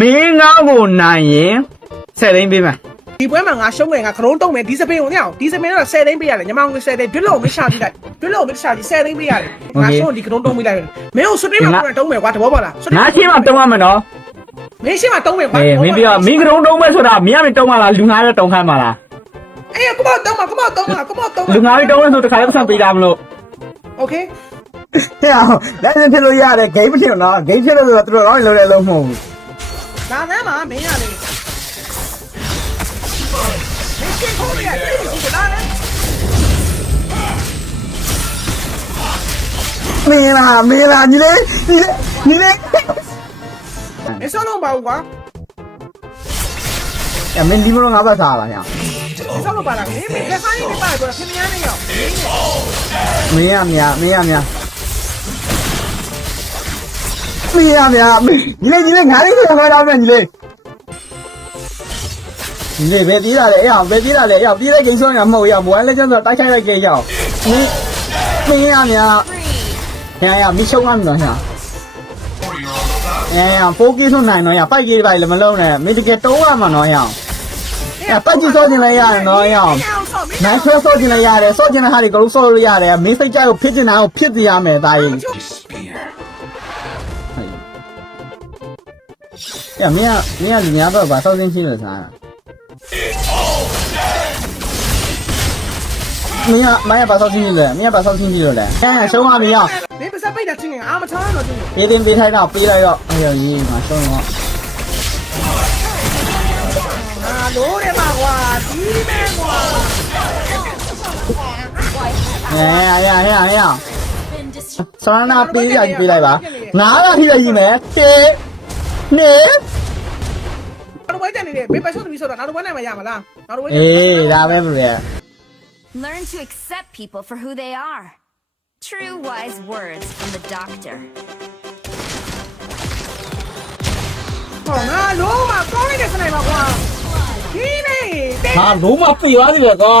မင်းငါ့ကိုနိုင်ရင်10သိန်းပေးမယ် ဒီပွဲမှာငါရှုံးငယ်ငါခရုံးတုံးမယ်ဒီစပင်းကိုညောင်ဒီစပင်းတော့10သိန်းပေးရတယ်ညီမငွေ10သိန်းဒွတ်လို့မရှာကြည့်လိုက်ဒွတ်လို့မရှာကြည့်10သိန်းပေးရတယ်ငါရှုံးဒီခရုံးတုံးပေးလိုက်မင်းကိုစပင်းမှာတုံးမယ်ကွာတဘောပါလား ငါရှင်းမတုံးရမယ်နော် မင်းရှင်းမှာတုံးမယ်ကွာ အေးမင်းပြောမင်းကတုံးတုံးမဲ့ဆိုတာမင်းကမတုံးမလားလူငါလည်းတုံးခိုင်းမလား အေးကမောတုံးမှာကမောတုံးမှာကမောတုံး လူ မှာ ငါလည်းတုံးလဲဆိုတခါလည်းပတ်စံပေးတာမလို့ โอเค ဟဲ့အောင်လက်စဖြစ်လို့ရတယ်ဂိမ်းမဖြစ်တော့ဂိမ်းဖြစ်လို့ဆိုတော့သူတို့တော့လုံးတယ်လုံးမဟုတ်ဘူး ဒါနမ်းမှာမင်းရတယ်မင်းရှင်းခေါ်ရတယ်ဒီလာနဲ့မင်းလားမင်းလားညီလေးညီလေးညီလေးမင်းစောလုံးပါဘူးကွာအမင်းဒီမလို့ငါပတ်စားလာညာမင်းစောလုံးပါလားမင်းမင်းလက်ဆိုင်နေပါတော့ခင်ဗျားနေရောမင်းရမြမင်းရမြမင်းရ မြညီလေးညီလေးငါလေးဆိုတော့တော့မယ်ညီလေးညီလေးပဲပြေးလာလေအဲ့အောင်ပဲပြေးလာလေအဲ့အောင်ပြေးတဲ့ဂိမ်းဆောင်းရမဟုတ်ရမိုဘိုင်းလက်ကျန်ဆိုတိုက်ခိုက်လိုက်ကြရအောင်မင်းမင်းရမြဟဲ့ရမရှုံးမှမလို့ညာအဲပိုကီဆိုနိုင်တော့ရပိုက်ကြီးပိုက်လည်းမလုံးနဲ့မင်းတကယ်တုံးရမှာနော်ရအောင်အဲပတ်ကြီးစောခြင်းလည်းရတယ်နော်ရအောင်နိုင်ဆွဲဆော့ကျင်လည်းရတယ်ဆော့ကျင်တဲ့ဟာတွေကလို့ဆော့လို့ရတယ်မင်းစိတ်ကြိုက်ကိုဖြစ်ကျင်တာကိုဖြစ်စီရမယ်တာရင် ရမင်းကမင်းကလူများတော့ဗာဆော့စင်းချင်းလို့စားတာမင်းကမင်းကဗာဆော့စင်းချင်းလို့မင်းကဗာဆော့စင်းချင်းလို့လဲအဲရှုံးပါပြီရောမင်းပါစပိတ်တာချင်းအာမထားတော့ချင်းပေးတင်ပေးထိုက်တော့ပေးလိုက်တော့အေးရောကြီးငါရှုံးတော့အာလို့တယ်ပါကွာဒီမဲကွာအဲအေးအေးအေးရောဆောင်းနာပေးရပေးလိုက်ပါငါးရာထိလည်းယူမယ်တေ နေနောက်ဘက်တန်နေတယ်ဘေးပတ်ရှုပ်ပြီးဆိုတာနောက်ဘက်နဲ့မရမလားနောက်ဘက်အေးဒါပဲဘယ်လိုလဲ Learn to accept people for who they are. True wise words from the doctor. ဟောငါလုံးမကောင်းလိုက်တဲ့စနိုင်ပါကွာဒီနေဟာလုံးမပြေသွားပြီပဲကွာ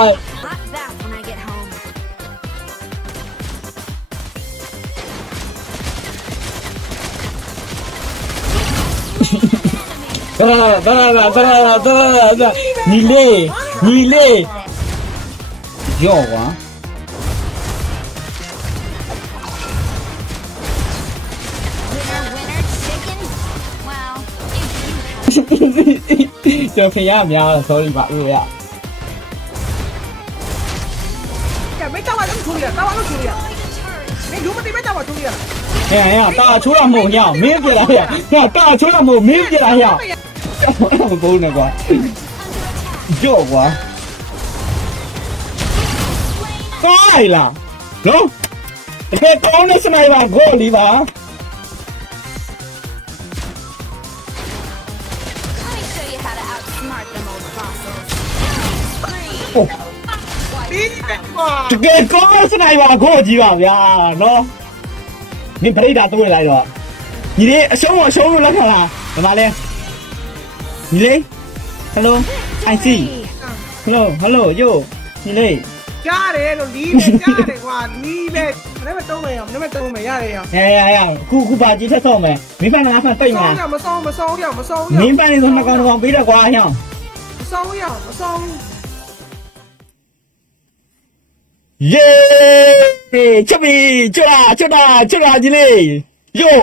chicken. Well, if you ကျွန်တော်ခင်ရများ sorry ပါဦးရကမေတောက်အောင်ချူရတောက်အောင် ချူရမင်းလူမတိမဲတောက်အောင်ချူရဟဲ့ဟဲ့တာချိုးတာမဟုတ်ညောင်မင်းပြလာဟဲ့ဟဲ့တာချိုးတာမဟုတ်မင်းပြလာဟဲ့မ ပါဂိုးလီပါ let me show you how to outsmart them old fossils. ဒီမဲကွာတကယ်ကောင်းတဲ့စနိုက်ပါဂိုးကြီးပါဗျာနော်မင်းပရိဒါတိုးရလိုက်တော့ညီလေးအရှုံးအရှုံးလို့လက်ခံလားဒီမှာလဲညီလေး hello i see hello hello yo ညီလေးကြားတယ်လို့လီးပဲကြားတယ်ကွာလီးပဲမနေ့မတုံးမယ်ရောမနေ့မတုံးမယ်ရတယ်ရော။ဟဲ့ဟဲ့ဟဲ့ခုခုပါကြည့်ထက်တော့မယ်။မင်းပန်းငါဖန်တိတ်ဆောမှာင်းရမဆောင်းမဆောင်းရမဆောင်းရ။မင်းပန်းနေဆိုနှစ်ကောင်တစ်ကောင်ပေးတော့ကွာဟျောင်းမဆောင်းရမဆော ယေးချက်ပြီချက်လာချက်တာချက်လာကြီးလေး။ယော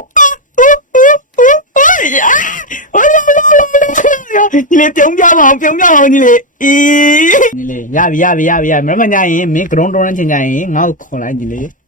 ညီလေးပြုံးပြအောင်ပြုံးပြအောင်ညီလေး။အီးညီလေးရပြီရပြီရပြီရမမညာရင်မင်း ground တောင်းချင်ကြရင်ငါ့ကိုခေါ်လိုက်ညီလေး။